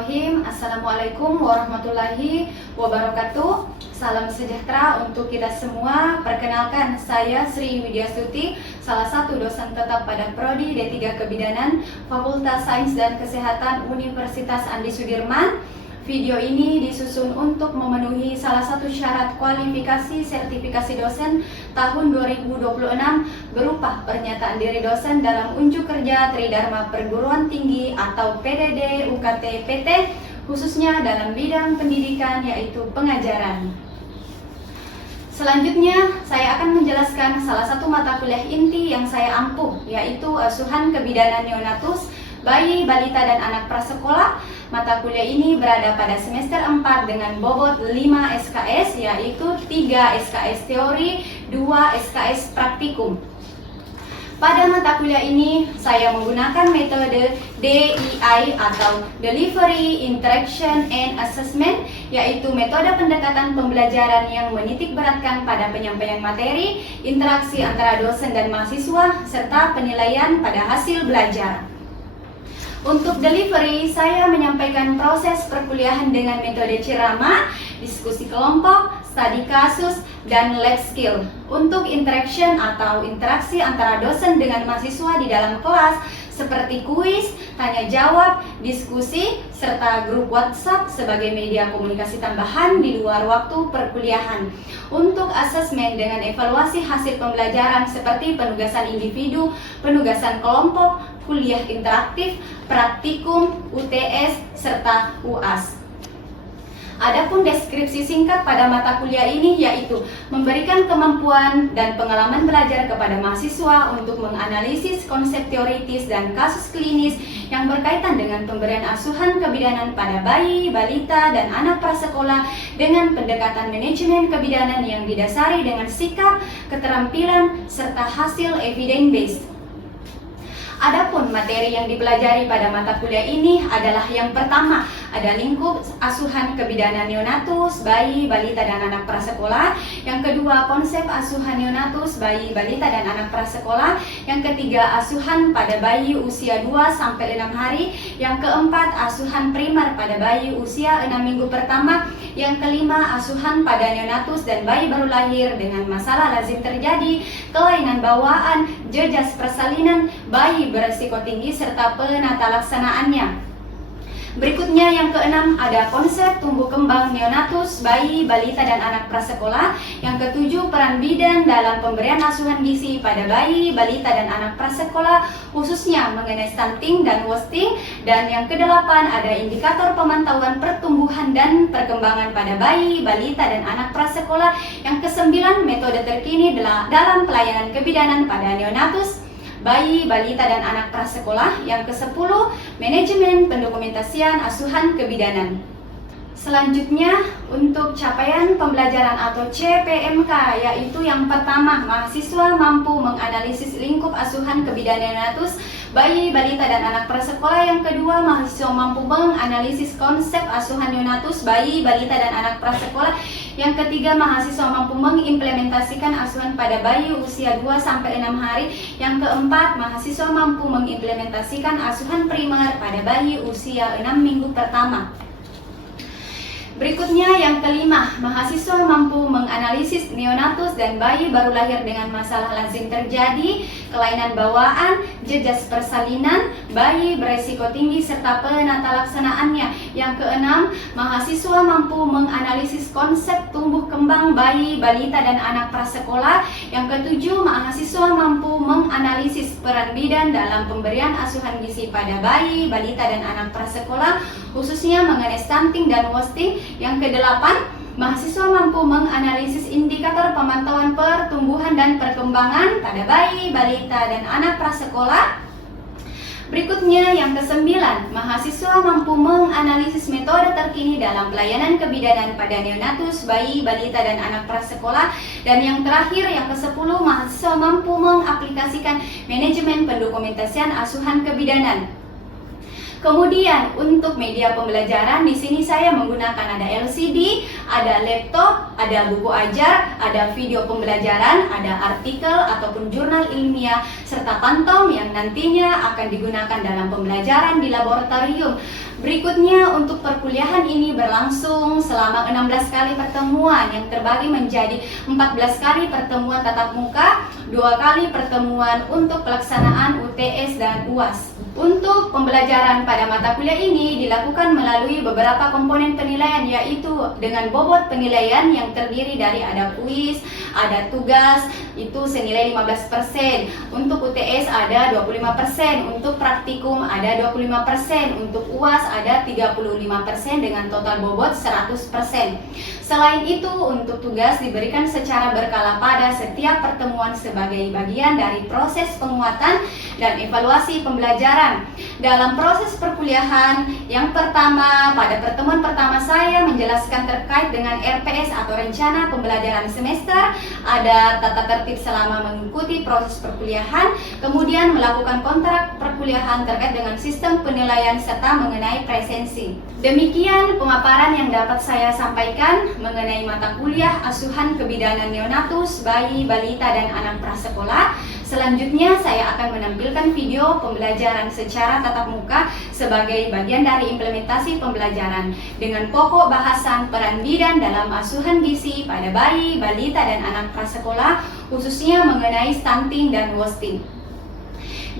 Bismillahirrahmanirrahim. Assalamualaikum warahmatullahi wabarakatuh. Salam sejahtera untuk kita semua. Perkenalkan, saya Sri Widyasuti, salah satu dosen tetap pada Prodi D3 Kebidanan Fakultas Sains dan Kesehatan Universitas Andi Sudirman. Video ini disusun untuk memenuhi salah satu syarat kualifikasi sertifikasi dosen tahun 2026 berupa pernyataan diri dosen dalam unjuk kerja Tridharma Perguruan Tinggi atau PDD UKT PT, khususnya dalam bidang pendidikan yaitu pengajaran. Selanjutnya, saya akan menjelaskan salah satu mata kuliah inti yang saya ampuh, yaitu asuhan kebidanan neonatus, bayi, balita, dan anak prasekolah. Mata kuliah ini berada pada semester 4 dengan bobot 5 SKS, yaitu 3 SKS teori, 2 SKS praktikum. Pada mata kuliah ini, saya menggunakan metode DII atau Delivery, Interaction, and Assessment, yaitu metode pendekatan pembelajaran yang menitik beratkan pada penyampaian materi, interaksi antara dosen dan mahasiswa, serta penilaian pada hasil belajar. Untuk delivery, saya menyampaikan proses perkuliahan dengan metode ceramah, diskusi kelompok, studi kasus, dan lab skill. Untuk interaction atau interaksi antara dosen dengan mahasiswa di dalam kelas, seperti kuis, tanya jawab, diskusi, serta grup WhatsApp sebagai media komunikasi tambahan di luar waktu perkuliahan. Untuk asesmen dengan evaluasi hasil pembelajaran seperti penugasan individu, penugasan kelompok, kuliah interaktif, praktikum, UTS, serta UAS. Adapun deskripsi singkat pada mata kuliah ini yaitu memberikan kemampuan dan pengalaman belajar kepada mahasiswa untuk menganalisis konsep teoritis dan kasus klinis yang berkaitan dengan pemberian asuhan kebidanan pada bayi, balita, dan anak prasekolah dengan pendekatan manajemen kebidanan yang didasari dengan sikap, keterampilan, serta hasil evidence-based. Adapun materi yang dipelajari pada mata kuliah ini adalah yang pertama, ada lingkup asuhan kebidanan neonatus, bayi, balita, dan anak prasekolah. Yang kedua, konsep asuhan neonatus, bayi, balita, dan anak prasekolah. Yang ketiga, asuhan pada bayi usia 2-6 hari. Yang keempat, asuhan primer pada bayi usia 6 minggu pertama. Yang kelima, asuhan pada neonatus dan bayi baru lahir dengan masalah lazim terjadi, kelainan bawaan, jejas persalinan, bayi beresiko tinggi, serta penata laksanaannya. Berikutnya yang keenam, ada konsep tumbuh kembang neonatus, bayi, balita, dan anak prasekolah. Yang ketujuh, peran bidan dalam pemberian asuhan gizi pada bayi, balita, dan anak prasekolah, khususnya mengenai stunting dan wasting. Dan yang kedelapan, ada indikator pemantauan pertumbuhan dan perkembangan pada bayi, balita, dan anak prasekolah. Yang kesembilan, metode terkini dalam pelayanan kebidanan pada neonatus, bayi, balita, dan anak prasekolah. Yang ke-10, manajemen pendokumentasian asuhan kebidanan. Selanjutnya, untuk capaian pembelajaran atau CPMK, yaitu yang pertama, mahasiswa mampu menganalisis lingkup asuhan kebidanan neonatus, bayi, balita, dan anak prasekolah. Yang kedua, mahasiswa mampu menganalisis konsep asuhan neonatus, bayi, balita, dan anak prasekolah. Yang ketiga, mahasiswa mampu mengimplementasikan asuhan pada bayi usia 2-6 hari. Yang keempat, mahasiswa mampu mengimplementasikan asuhan primer pada bayi usia 6 minggu pertama. Berikutnya yang kelima, mahasiswa mampu menganalisis neonatus dan bayi baru lahir dengan masalah lazim terjadi, kelainan bawaan, jejas persalinan, bayi beresiko tinggi, serta penata laksanaannya. Yang keenam, mahasiswa mampu menganalisis konsep tumbuh kembang bayi, balita, dan anak prasekolah. Yang ketujuh, mahasiswa mampu menganalisis peran bidan dalam pemberian asuhan gizi pada bayi, balita, dan anak prasekolah, khususnya mengenai stunting dan wasting. Yang kedelapan, mahasiswa mampu menganalisis indikator pemantauan pertumbuhan dan perkembangan pada bayi, balita, dan anak prasekolah. Berikutnya yang kesembilan, mahasiswa mampu menganalisis metode terkini dalam pelayanan kebidanan pada neonatus, bayi, balita, dan anak prasekolah. Dan yang terakhir, yang ke-10, mahasiswa mampu mengaplikasikan manajemen pendokumentasian asuhan kebidanan. Kemudian untuk media pembelajaran di sini saya menggunakan ada LCD, ada laptop, ada buku ajar, ada video pembelajaran, ada artikel ataupun jurnal ilmiah serta pantom yang nantinya akan digunakan dalam pembelajaran di laboratorium. Berikutnya untuk perkuliahan ini berlangsung selama 16 kali pertemuan yang terbagi menjadi 14 kali pertemuan tatap muka, 2 kali pertemuan untuk pelaksanaan UTS dan UAS. Untuk pembelajaran pada mata kuliah ini dilakukan melalui beberapa komponen penilaian, yaitu dengan bobot penilaian yang terdiri dari ada kuis, ada tugas, itu senilai 15%. Untuk UTS ada 25%, untuk praktikum ada 25%, untuk UAS ada 35% dengan total bobot 100%. Selain itu, untuk tugas diberikan secara berkala pada setiap pertemuan sebagai bagian dari proses penguatan dan evaluasi pembelajaran. Dalam proses perkuliahan, yang pertama, pada pertemuan pertama saya menjelaskan terkait dengan RPS atau rencana pembelajaran semester, ada tata tertib selama mengikuti proses perkuliahan, kemudian melakukan kontrak perkuliahan terkait dengan sistem penilaian serta mengenai presensi. Demikian pemaparan yang dapat saya sampaikan mengenai mata kuliah asuhan kebidanan neonatus, bayi, balita, dan anak prasekolah. Selanjutnya saya akan menampilkan video pembelajaran secara tatap muka sebagai bagian dari implementasi pembelajaran dengan pokok bahasan peran bidan dalam asuhan gizi pada bayi, balita, dan anak prasekolah, khususnya mengenai stunting dan wasting.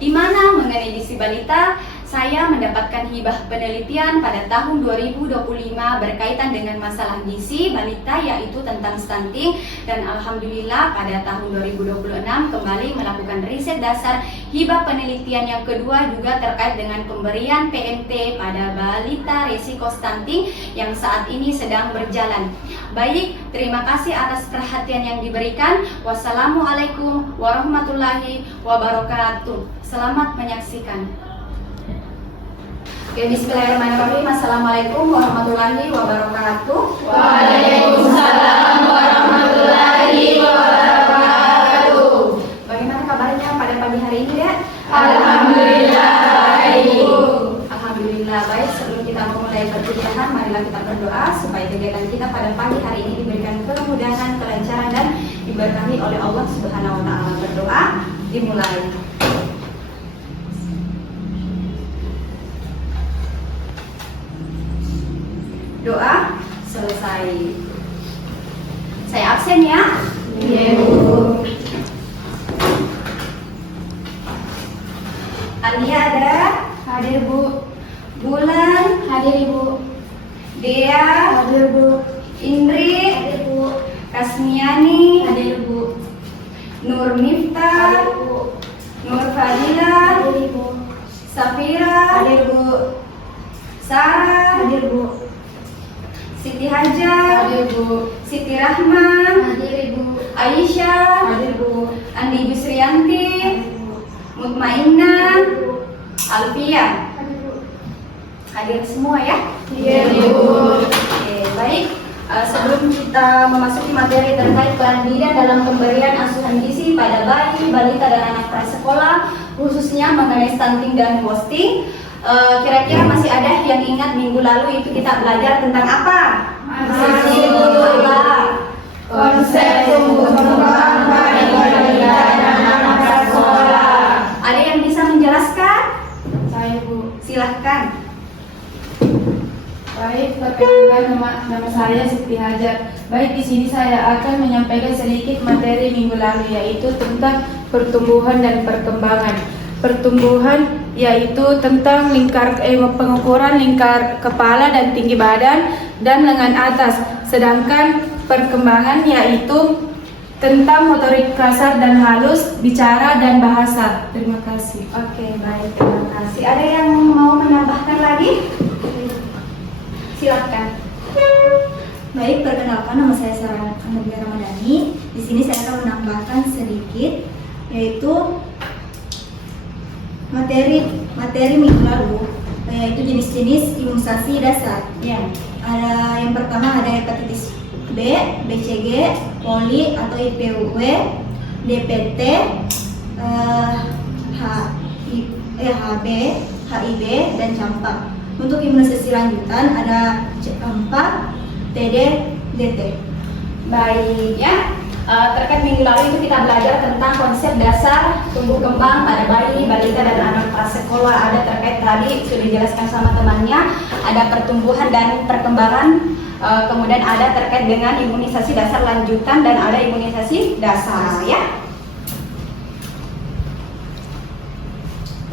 Di mana mengenai gizi balita, saya mendapatkan hibah penelitian pada tahun 2025 berkaitan dengan masalah gizi balita, yaitu tentang stunting, dan alhamdulillah pada tahun 2026 kembali melakukan riset dasar hibah penelitian yang kedua juga terkait dengan pemberian PMT pada balita risiko stunting yang saat ini sedang berjalan. Baik, terima kasih atas perhatian yang diberikan. Wassalamualaikum warahmatullahi wabarakatuh. Selamat menyaksikan. Oke, bismillahirrahmanirrahim. Assalamualaikum warahmatullahi wabarakatuh. Waalaikumsalam warahmatullahi wabarakatuh. Bagaimana kabarnya pada pagi hari ini, Dek? Alhamdulillah baik. Alhamdulillah baik. Sebelum kita memulai perkuliahan, marilah kita berdoa supaya kegiatan kita pada pagi hari ini diberikan kemudahan, kelancaran, dan diberkahi oleh Allah Subhanahu wa Ta'ala. Berdoa dimulai. Doa selesai. Saya absen ya. Iya, Bu. Alia ada? Hadir, Bu. Bulan? Hadir, Ibu. Dea? Hadir, Bu. Indri? Hadir, Bu. Kasmiani? Hadir, Bu. Nur Miftah? Hadir, Bu. Nur Fadila? Hadir, Bu. Safira? Hadir, Bu. Sarah? Hadir, Bu. Siti Hajar? Hadir, Bu. Siti Rahman? Hadir, Bu. Aisyah? Hadir, Bu. Andi Yusrianti? Hadir, Bu. Mutmainah? Hadir, Bu. Alfia? Hadir, Bu. Hadir semua ya? Iya, Bu. Oke, baik. Sebelum kita memasuki materi terkait peran bidan dalam pemberian asuhan gizi pada bayi, balita, dan anak prasekolah, khususnya mengenai stunting dan wasting, kira-kira masih ada yang ingat minggu lalu itu kita belajar tentang apa? Masih belum. Konsep tumbuh kembang bayi, balita, dan anak prasekolah. Ada yang bisa menjelaskan? Saya, Bu. Silahkan. Baik, perkenalkan nama saya Siti Hajar. Baik, di sini saya akan menyampaikan sedikit materi minggu lalu, yaitu tentang pertumbuhan dan perkembangan. Pertumbuhan yaitu tentang pengukuran lingkar kepala dan tinggi badan dan lengan atas. Sedangkan perkembangan yaitu tentang motorik kasar dan halus, bicara dan bahasa. Terima kasih. Oke, baik, terima kasih. Ada yang mau menambahkan lagi? Silakan. Baik, perkenalkan nama saya Sarah Anabila Ramadhani. Di sini saya akan menambahkan sedikit, yaitu materi minggu lalu, yaitu jenis-jenis imunisasi dasar. Ya. Ada yang pertama ada hepatitis B, BCG, poli atau IPV, DPT, HB, HIV, dan campak. Untuk imunisasi lanjutan ada campak, TD, DT. Baik ya. Terkait minggu lalu itu kita belajar tentang konsep dasar tumbuh kembang pada bayi, balita, dan anak prasekolah. Ada terkait tadi sudah dijelaskan sama temannya, ada pertumbuhan dan perkembangan, kemudian ada terkait dengan imunisasi dasar lanjutan dan ada imunisasi dasar ya.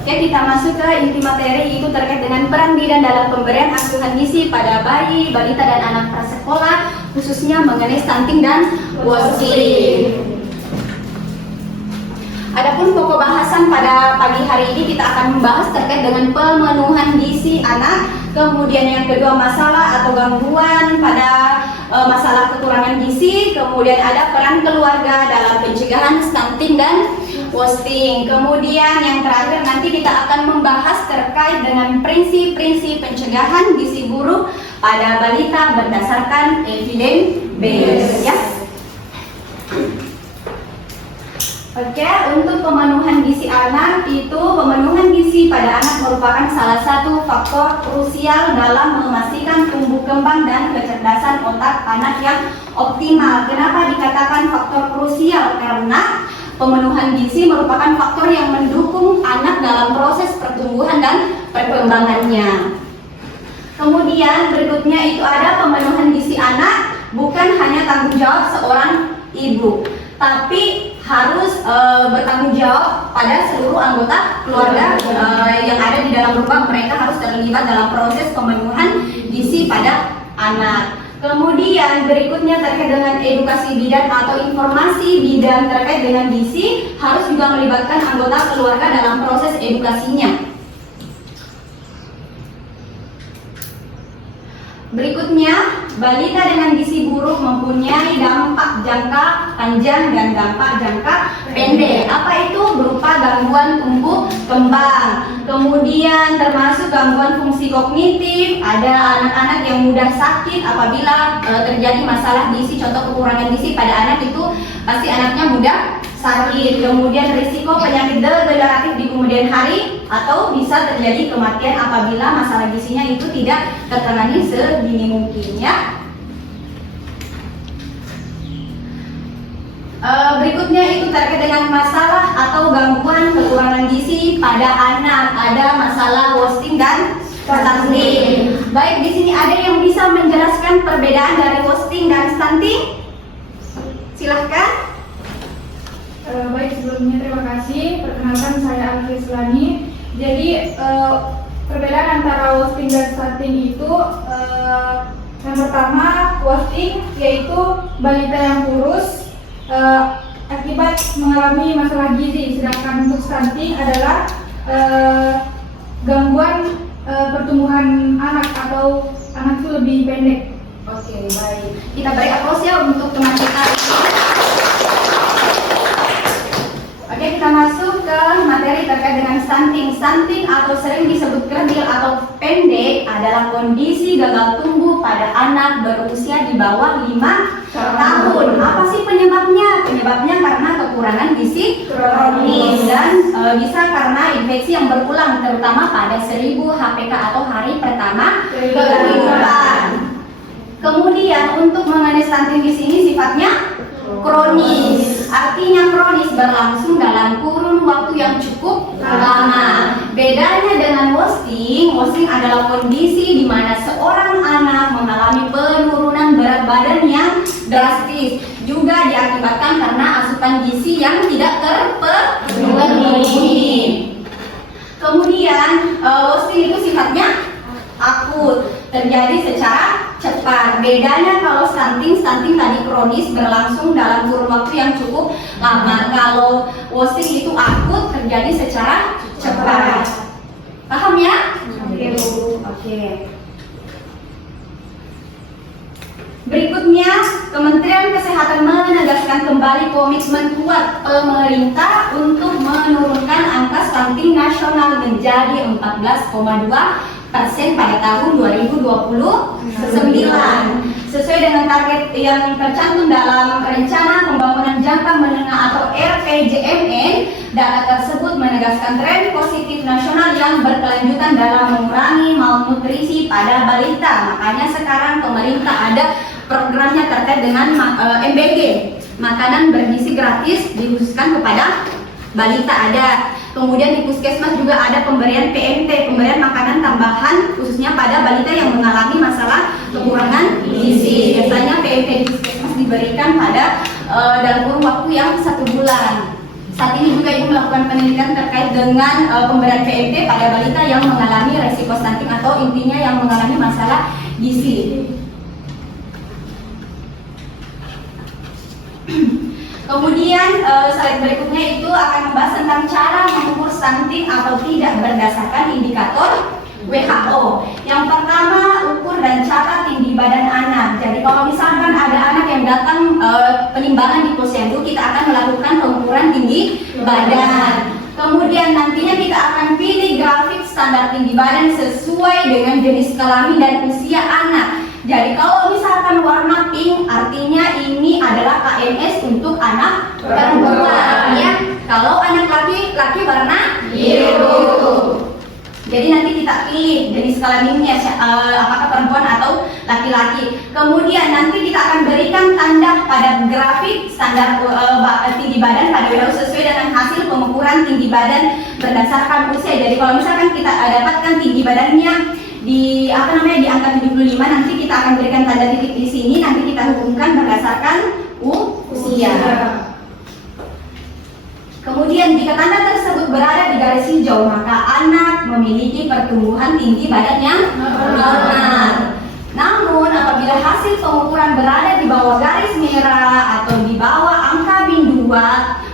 Oke, kita masuk ke inti materi, itu terkait dengan peran bidan dalam pemberian asuhan gizi pada bayi, balita, dan anak prasekolah, khususnya mengenai stunting dan wasting. Adapun pokok bahasan pada pagi hari ini kita akan membahas terkait dengan pemenuhan gizi anak, kemudian yang kedua masalah atau gangguan pada masalah kekurangan gizi, kemudian ada peran keluarga dalam pencegahan stunting dan wasting. Kemudian yang terakhir nanti kita akan membahas terkait dengan prinsip-prinsip pencegahan gizi buruk pada balita berdasarkan evidence base ya. Oke, untuk pemenuhan gizi anak itu pemenuhan gizi pada anak merupakan salah satu faktor krusial dalam memastikan tumbuh kembang dan kecerdasan otak anak yang optimal. Kenapa dikatakan faktor krusial? Karena pemenuhan gizi merupakan faktor yang mendukung anak dalam proses pertumbuhan dan perkembangannya. Kemudian berikutnya itu ada pemenuhan gizi anak bukan hanya tanggung jawab seorang ibu, tapi harus bertanggung jawab pada seluruh anggota keluarga yang ada di dalam rumah. Mereka harus terlibat dalam proses pemenuhan gizi pada anak. Kemudian berikutnya terkait dengan edukasi bidan atau informasi bidan terkait dengan gizi harus juga melibatkan anggota keluarga dalam proses edukasinya. Berikutnya, balita dengan gizi buruk mempunyai dampak jangka panjang dan dampak jangka pendek. Apa itu? Berupa gangguan tumbuh kembang. Kemudian termasuk gangguan fungsi kognitif, ada anak-anak yang mudah sakit apabila terjadi masalah gizi, contoh kekurangan gizi pada anak itu pasti anaknya mudah sakit. Kemudian risiko penyakit degeneratif di kemudian hari atau bisa terjadi kematian apabila masalah gizinya itu tidak tertangani sedini mungkin ya. Berikutnya itu terkait dengan masalah atau gangguan kekurangan gizi pada anak, ada masalah wasting dan stunting. Baik, di sini ada yang bisa menjelaskan perbedaan dari wasting dan stunting? Silahkan. Baik, sebelumnya terima kasih. Perkenalkan saya Alfi Sulani. Jadi perbedaan antara wasting dan stunting itu yang pertama, wasting yaitu balita yang kurus akibat mengalami masalah gizi, sedangkan untuk stunting adalah gangguan pertumbuhan anak atau anak itu lebih pendek. Oke, baik. Kita beri aplaus ya untuk teman kita. Oke, kita masuk ke materi terkait dengan stunting. Stunting atau sering disebut kerdil atau pendek adalah kondisi gagal tumbuh pada anak berusia di bawah 5 tahun. Apa sih penyebabnya? Penyebabnya karena kekurangan gizi kronis dan bisa karena infeksi yang berulang, terutama pada 1000 HPK atau hari pertama kehidupan. Kemudian untuk mengenai stunting di sini sifatnya kronis. Artinya kronis berlangsung dalam kurun waktu yang cukup lama. Bedanya dengan wasting, wasting adalah kondisi di mana seorang anak mengalami penurunan berat badan yang drastis, juga diakibatkan karena asupan gizi yang tidak terpenuhi. Kemudian wasting itu sifatnya akut, terjadi secara cepat. Bedanya kalau stunting tadi kronis berlangsung dalam kurun waktu yang cukup lama. Kalau wasting itu akut, terjadi secara cepat. Paham ya? Oke. Berikutnya, Kementerian Kesehatan menegaskan kembali komitmen kuat pemerintah untuk menurunkan angka stunting nasional menjadi 14,2% pada tahun 2029. sesuai dengan target yang tercantum dalam Rencana Pembangunan Jangka Menengah atau RPJMN. Data tersebut menegaskan tren positif nasional yang berkelanjutan dalam mengurangi malnutrisi pada balita. Makanya sekarang pemerintah ada programnya terkait dengan MBG, makanan bergizi gratis dikhususkan kepada balita ada. Kemudian di puskesmas juga ada pemberian PMT, pemberian makanan tambahan khususnya pada balita yang mengalami masalah kekurangan gizi. Biasanya PMT di puskesmas diberikan pada dalam kurun waktu yang 1 bulan. Saat ini juga Ibu melakukan penelitian terkait dengan pemberian PMT pada balita yang mengalami resiko stunting atau intinya yang mengalami masalah gizi. Kemudian slide berikutnya itu akan membahas tentang cara mengukur stunting atau tidak berdasarkan indikator WHO. Yang pertama, ukur dan catat tinggi badan anak. Jadi kalau misalkan ada anak yang datang penimbangan di posyandu, kita akan melakukan pengukuran tinggi badan. Kemudian nantinya kita akan pilih grafik standar tinggi badan sesuai dengan jenis kelamin dan usia anak. Jadi kalau misalkan warna pink artinya ini adalah KNS untuk anak perempuan ya. Kalau anak laki warna biru. Jadi nanti kita pilih jenis kelaminnya apakah perempuan atau laki-laki. Kemudian nanti kita akan berikan tanda pada grafik standar tinggi badan pada WHO sesuai dengan hasil pengukuran tinggi badan berdasarkan usia. Jadi kalau misalkan kita dapatkan tinggi badannya di di angka 75, nanti kita akan berikan tanda titik di sini, nanti kita hubungkan berdasarkan usia. Kemudian jika tanda tersebut berada di garis hijau, maka anak memiliki pertumbuhan tinggi badan yang normal. Namun apabila hasil pengukuran berada di bawah garis merah atau di bawah angka min 2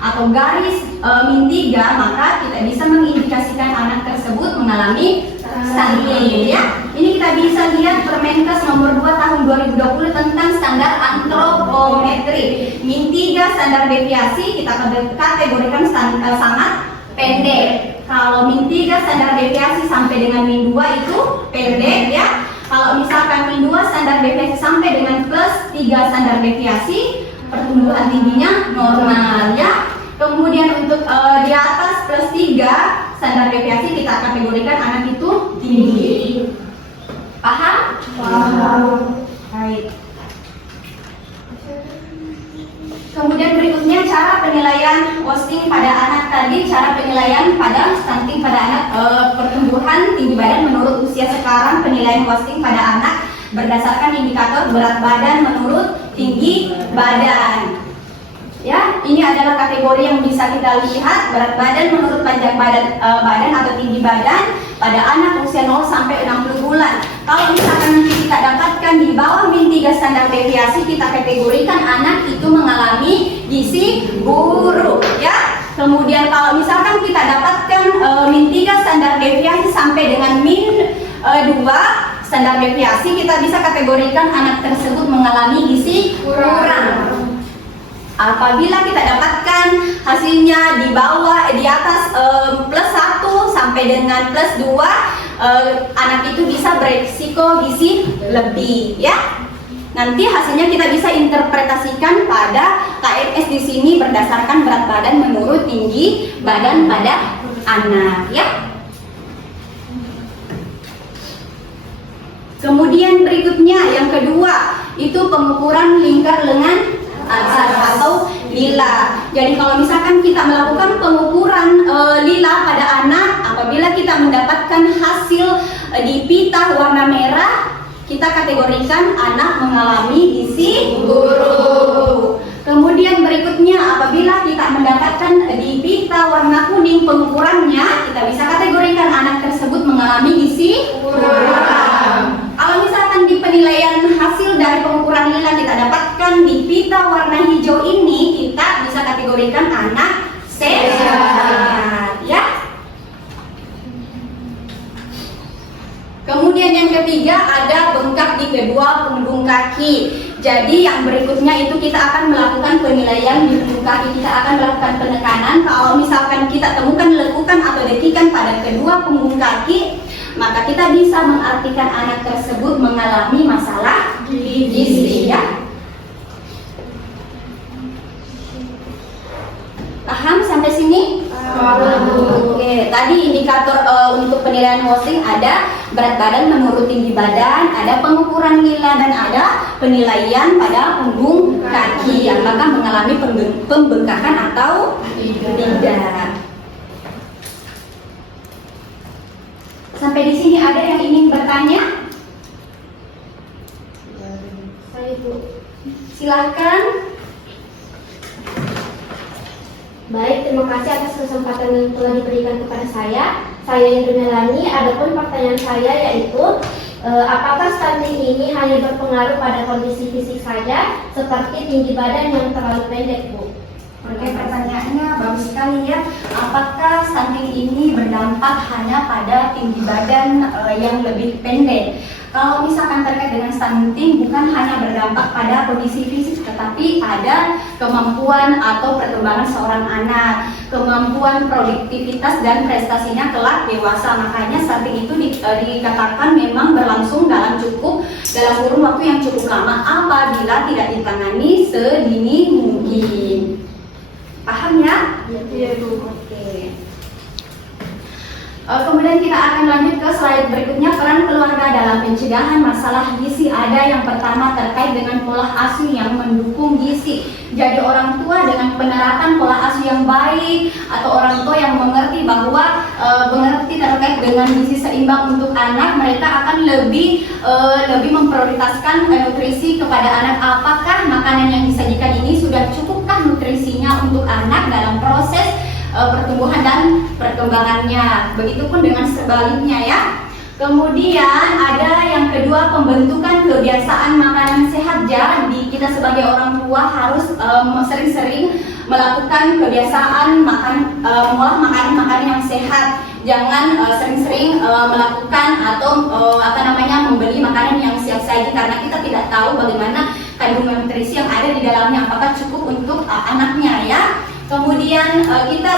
atau garis min 3, maka kita bisa mengindikasikan anak tersebut mengalami stunting ya. Ini kita bisa lihat Permenkes nomor 2 tahun 2020 tentang standar antropometri. Min 3 standar deviasi kita kategorikan sangat pendek. Kalau min 3 standar deviasi sampai dengan min 2 itu pendek ya. Kalau misalkan min 2 standar deviasi sampai dengan plus 3 standar deviasi, pertumbuhan tingginya normal ya. Kemudian untuk di atas plus 3 standar deviasi kita kategorikan anak itu tinggi. Paham? Paham. Baik. Kemudian berikutnya cara penilaian wasting pada anak tadi, cara penilaian pada stunting pada anak, pertumbuhan tinggi badan menurut usia. Sekarang penilaian wasting pada anak berdasarkan indikator berat badan menurut tinggi badan. Ya, ini adalah kategori yang bisa kita lihat berat badan menurut panjang badan atau tinggi badan pada anak usia 0 sampai 60 bulan. Kalau misalkan nanti kita dapatkan di bawah min 3 standar deviasi, kita kategorikan anak itu mengalami gizi buruk ya. Kemudian kalau misalkan kita dapatkan min 3 standar deviasi sampai dengan min 2 standar deviasi, kita bisa kategorikan anak tersebut mengalami gizi kurang. Apabila kita dapatkan hasilnya di bawah, di atas plus 1 sampai dengan plus 2, anak itu bisa beresiko gizi lebih ya. Nanti hasilnya kita bisa interpretasikan pada KNS di sini berdasarkan berat badan menurut tinggi badan pada anak ya. Kemudian berikutnya yang kedua itu pengukuran lingkar lengan atau lila. Jadi kalau misalkan kita melakukan pengukuran lila pada anak, apabila kita mendapatkan hasil di pita warna merah, kita kategorikan anak mengalami gizi buruk. Kemudian berikutnya apabila kita mendapatkan di pita warna kuning pengukurannya, kita bisa kategorikan anak tersebut mengalami gizi kurang. Kalau misalkan di penilaian hasil dari pengukuran lila kita dapatkan di pita warna hijau ini, kita bisa kategorikan anak sehat ya. Kemudian yang ketiga ada bengkak di kedua punggung kaki. Jadi yang berikutnya itu kita akan melakukan penilaian di punggung kaki. Kita akan melakukan penekanan. Kalau misalkan kita temukan lekukan atau dekikan pada kedua punggung kaki, maka kita bisa mengartikan anak tersebut mengalami masalah gizi ya. Paham sampai sini? Oke, tadi indikator untuk penilaian WOSing ada berat badan menurut tinggi badan, ada pengukuran nilai, dan ada penilaian pada punggung kaki apakah mengalami pembengkakan atau tidak. Sampai di sini ada yang ingin bertanya? Saya Bu. Silahkan. Baik, terima kasih atas kesempatan yang telah diberikan kepada saya. Saya Indri Melani. Adapun pertanyaan saya yaitu, apakah stunting ini hanya berpengaruh pada kondisi fisik saja, seperti tinggi badan yang terlalu pendek, Bu? Oke, pertanyaannya bagus sekali ya. Apakah stunting ini berdampak hanya pada tinggi badan yang lebih pendek? Kalau misalkan terkait dengan stunting bukan hanya berdampak pada kondisi fisik, tetapi ada kemampuan atau perkembangan seorang anak, kemampuan produktivitas dan prestasinya kelak dewasa. Makanya stunting itu dikatakan memang berlangsung dalam kurun waktu yang cukup lama apabila tidak ditangani sedini mungkin. Paham ya? Iya Bu. Oke. Kemudian kita akan lanjut ke slide berikutnya, peran keluarga dalam pencegahan masalah gizi. Ada yang pertama terkait dengan pola asuh yang mendukung gizi. Jadi orang tua dengan penerapan pola asuh yang baik atau orang tua yang mengerti bahwa mengerti terkait dengan gizi seimbang untuk anak, mereka akan lebih memprioritaskan nutrisi kepada anak. Apakah makanan yang disajikan ini sudah cukupkah nutrisinya untuk anak dalam proses pertumbuhan dan perkembangannya. Begitupun dengan sebaliknya ya. Kemudian ada yang kedua, pembentukan kebiasaan makanan sehat. Jadi kita sebagai orang tua harus sering-sering melakukan kebiasaan mengolah makanan yang sehat. Jangan sering-sering melakukan atau membeli makanan yang siap saji, karena kita tidak tahu bagaimana kandungan nutrisi yang ada di dalamnya, apakah cukup untuk anaknya ya. Kemudian kita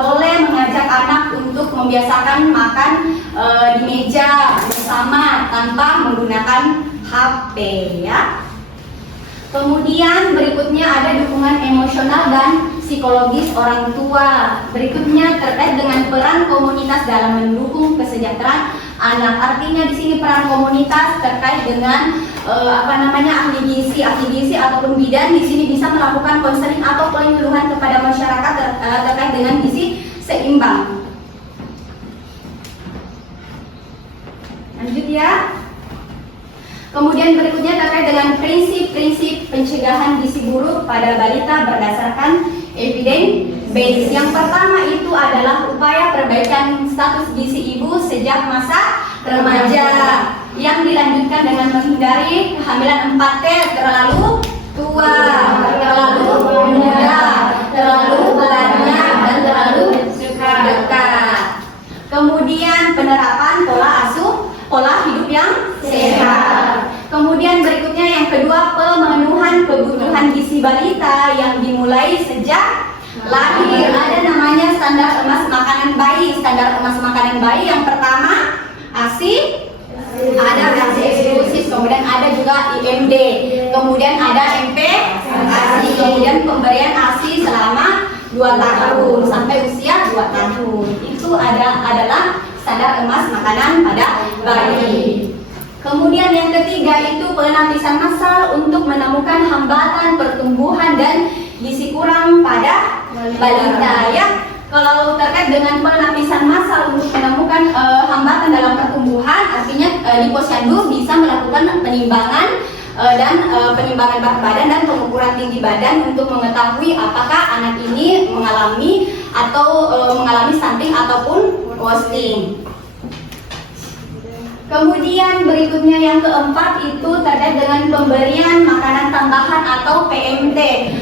boleh mengajak anak untuk membiasakan makan di meja bersama tanpa menggunakan HP ya. Kemudian berikutnya ada dukungan emosional dan psikologis orang tua. Berikutnya terkait dengan peran komunitas dalam mendukung kesejahteraan anak. Artinya di sini peran komunitas terkait dengan ahli gizi ataupun bidan di sini bisa melakukan konseling atau penyuluhan kepada masyarakat terkait dengan gizi seimbang. Lanjut ya. Kemudian berikutnya terkait dengan prinsip-prinsip pencegahan gizi buruk pada balita berdasarkan evidence base. Yang pertama itu adalah upaya perbaikan status gizi ibu sejak masa remaja, yang dilanjutkan dengan menghindari kehamilan 4T, terlalu tua, terlalu muda, terlalu banyak, dan terlalu dekat. Kemudian penerapan pola hidup yang sehat. Kemudian berikutnya yang kedua, pemenuhan kebutuhan gizi balita yang dimulai sejak lahir. Ada namanya standar emas makanan bayi. Standar emas makanan bayi yang pertama ASI, ada ASI eksklusif, kemudian ada juga IMD, kemudian ada MP ASI, kemudian pemberian ASI selama 2 tahun sampai usia 2 tahun. Itu adalah standar emas makanan pada bayi. Kemudian yang ketiga itu penapisan massal untuk menemukan hambatan pertumbuhan dan gizi kurang pada balita ya. Kalau terkait dengan penapisan massal untuk menemukan hambatan dalam pertumbuhan, artinya di posyandu bisa melakukan penimbangan penimbangan berat badan dan pengukuran tinggi badan untuk mengetahui apakah anak ini mengalami stunting ataupun wasting. Kemudian berikutnya yang keempat itu terkait dengan pemberian makanan tambahan atau PMT.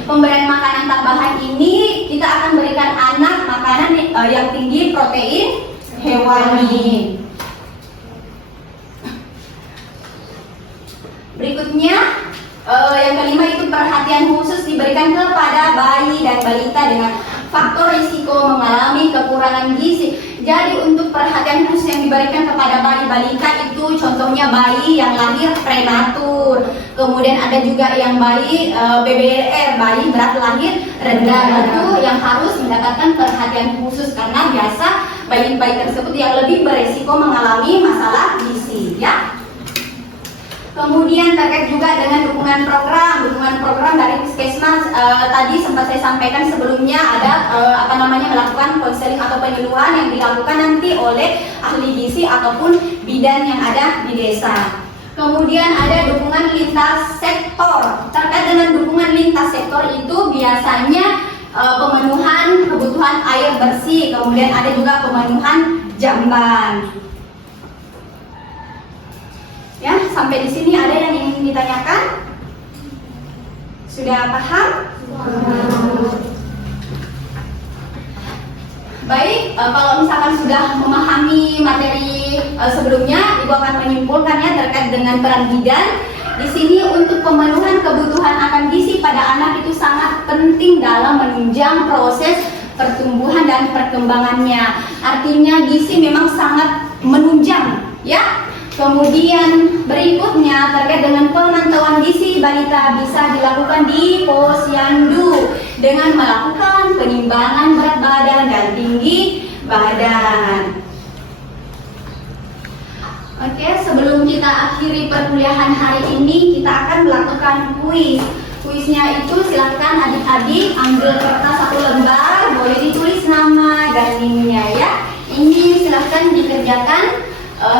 Pemberian makanan tambahan ini kita akan berikan anak makanan yang tinggi protein hewani. Berikutnya yang kelima itu perhatian khusus diberikan kepada bayi dan balita dengan faktor risiko mengalami kekurangan gizi. Jadi untuk perhatian khusus yang diberikan kepada bayi balita itu contohnya bayi yang lahir prematur. Kemudian ada juga yang bayi BBR, bayi berat lahir rendah, itu yang harus mendapatkan perhatian khusus karena biasa bayi-bayi tersebut yang lebih beresiko mengalami masalah gizi ya. Kemudian terkait juga dengan dukungan program dari Puskesmas, tadi sempat saya sampaikan sebelumnya ada melakukan konseling atau penyuluhan yang dilakukan nanti oleh ahli gizi ataupun bidan yang ada di desa. Kemudian ada dukungan lintas sektor. Terkait dengan dukungan lintas sektor itu biasanya pemenuhan kebutuhan air bersih, kemudian ada juga pemenuhan jamban. Ya, sampai di sini ada yang ingin ditanyakan? Sudah paham? Baik, kalau misalkan sudah memahami materi sebelumnya, Ibu akan menyimpulkannya terkait dengan peran bidan. Di sini untuk pemenuhan kebutuhan akan gizi pada anak itu sangat penting dalam menunjang proses pertumbuhan dan perkembangannya. Artinya gizi memang sangat menunjang, ya. Kemudian berikutnya terkait dengan pemantauan gizi balita bisa dilakukan di posyandu dengan melakukan penimbangan berat badan dan tinggi badan. Oke, sebelum kita akhiri perkuliahan hari ini, kita akan melakukan kuis. Kuisnya itu silakan adik-adik ambil kertas 1 lembar, boleh ditulis nama dan NIM-nya ya. Ini silakan dikerjakan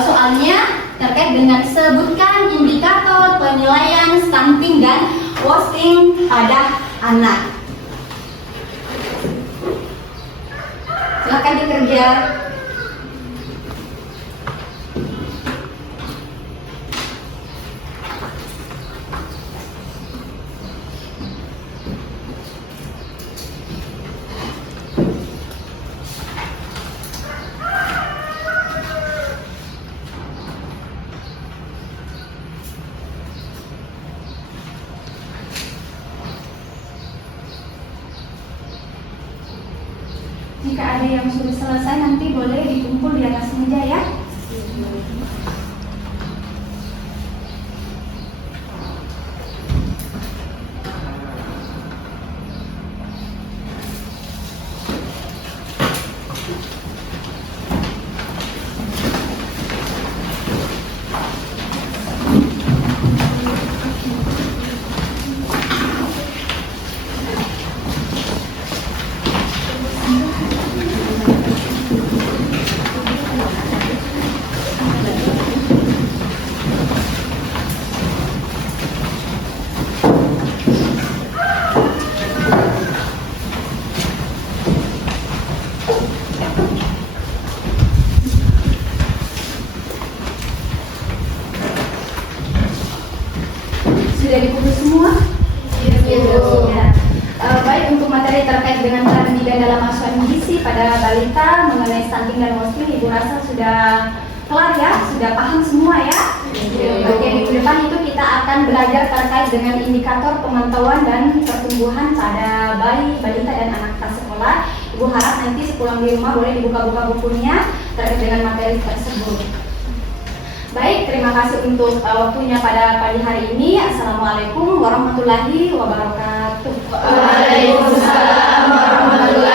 soalnya terkait dengan sebutkan indikator penilaian stunting dan wasting pada anak. Silakan dikerja. Jika ada yang sudah selesai nanti boleh dikumpul di atas meja ya. Sudah dikumpul semua? Ya. Baik, untuk materi terkait dengan peran bidan dalam asuhan gizi pada balita mengenai stunting dan wasting, Ibu rasa sudah kelar ya? Sudah paham semua ya? Oke, di depan itu kita akan belajar terkait dengan indikator pemantauan dan pertumbuhan pada bayi, balita dan anak prasekolah. Ibu harap nanti sepulang di rumah boleh dibuka-buka bukunya terkait dengan materi tersebut. Baik, terima kasih untuk waktunya pada pagi hari ini. Assalamualaikum warahmatullahi wabarakatuh. Waalaikumsalam warahmatullahi